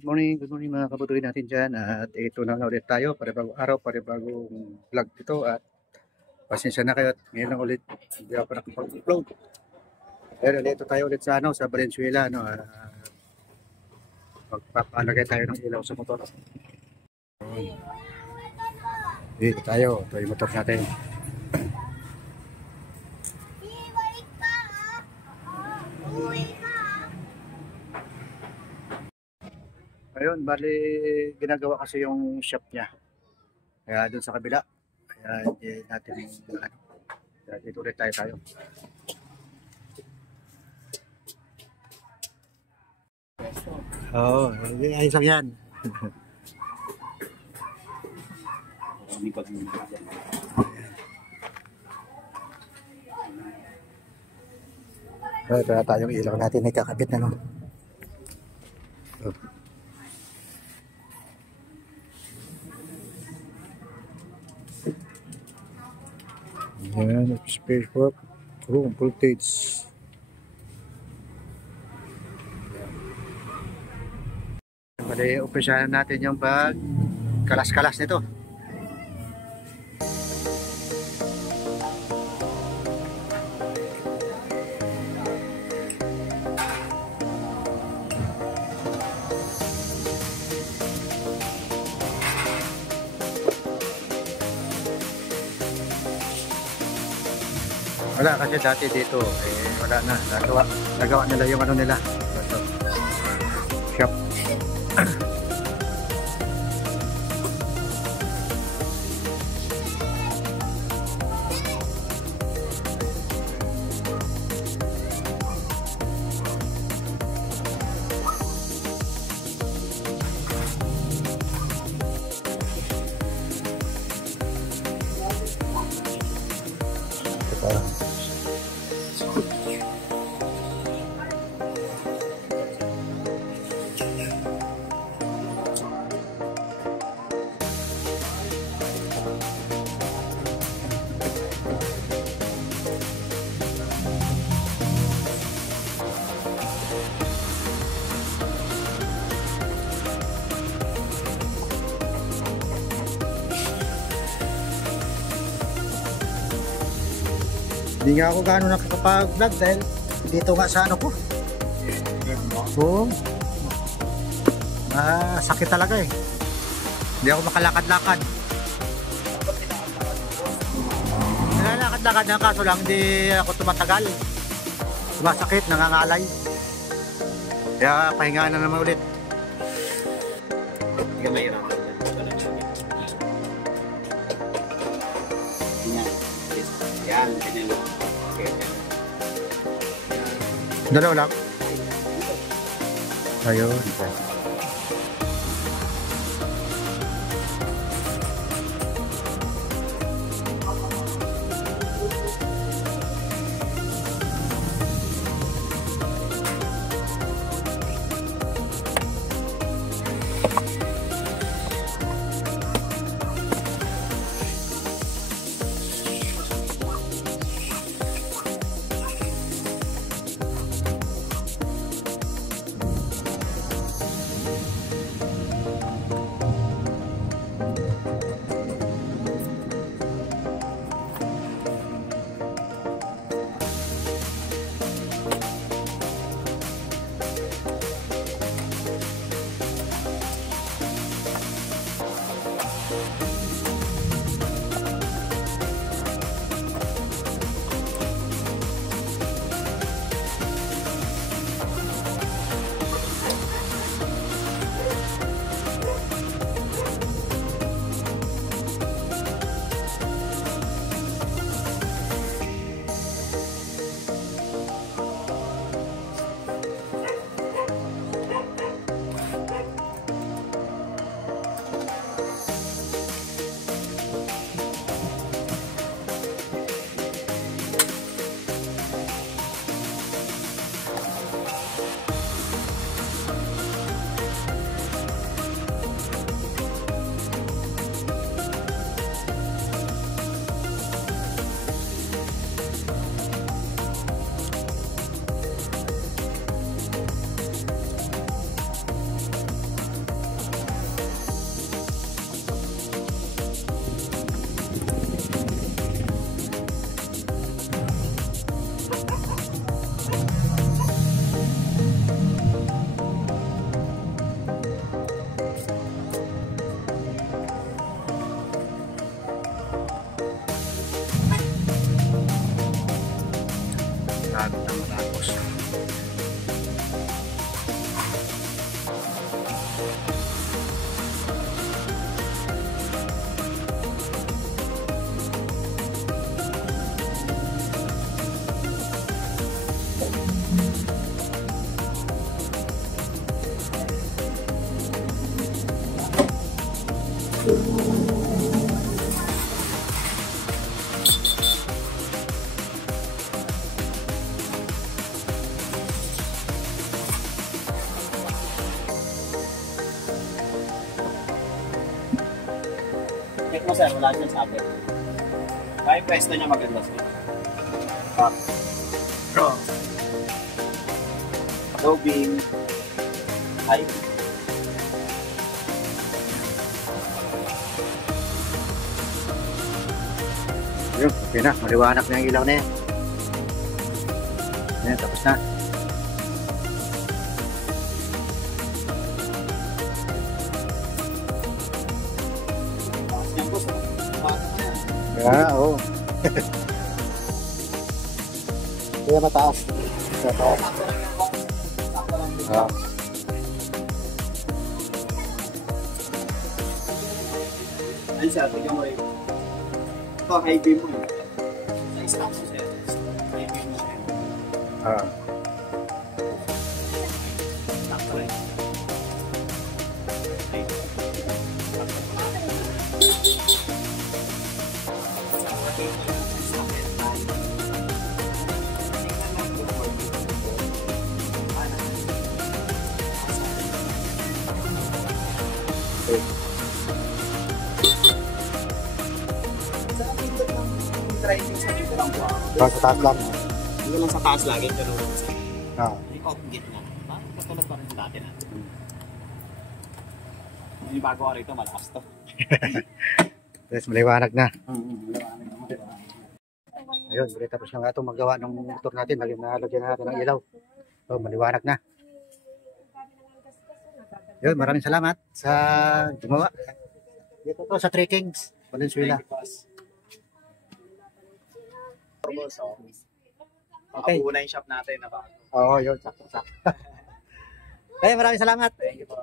Good morning mga kabutuin natin dyan. At ito na ulit tayo, panibagong araw, panibagong vlog ito. At pasensya na kayo at ngayon lang ulit, hindi ako nakapag-upload. Pero ito tayo ulit sa, sa Valenzuela. Magpapalagay tayo ng ilaw sa motor. Dito tayo, ito yung motor natin. Ayun, bali ginagawa kasi yung shop niya. Kaya doon sa kabila. Kaya hindi natin kaya dito ulit tayo. Oo, ayos lang yan. Ito na tayong ilaw natin ay kakabit na no. Yan, space for room voltage. Bali, umpisahan natin yung bag kalas-kalas nito. Wala kasi dati dito wala na, nagawa nila yung ano nila shop. Hindi nga ako gaano nakakapag-vlog dahil dito nga sa ano ko. Oo. Sakit talaga eh. Hindi ako makalakad-lakad. Nilalakad-lakad na kaso lang hindi ako tumatagal. Sumasakit, nangangalay. Kaya pahingaan na naman ulit. Hindi ka mahirap. Yan, ganyan. Dalaw lang? Ayun. Check mo sir, wala siyang sabi. Kaya yung pwesto niya maganda sir. Low beam, high beam. Yun, okay na. Maliwanag na yung ilaw na yan. Yan, tapos na. Tapos yan po sir. Bata na yan. Oo. Kaya mataas. Mataas. Sakto lang yung box. Sakto lang yung Ah. box. Ayun sir, tignan mo rin. Ito, high beam mo yun. Sa stock mo sir. High beam mo sir. Ah. Sakto rin. High beam. Driving sa dito lang po. Basta taas lang. Dito lang sa taas lagi, pero Ah. may off gitna. Katulad pa rin sa dati na. Yung bago ka rito, malakas to. Yes, maliwanag na. Malawanag naman, diba? Ayun, tapos na nga itong magawa ng motor natin. Nalagyan natin ng ilaw. So, maliwanag na. Yun, maraming salamat sa gumawa. Dito to sa Three Kings, Valenzuela. Okay. Ako na yung shop natin na bago. Oo, yun, sakto. Ay, maraming salamat. Thank you po.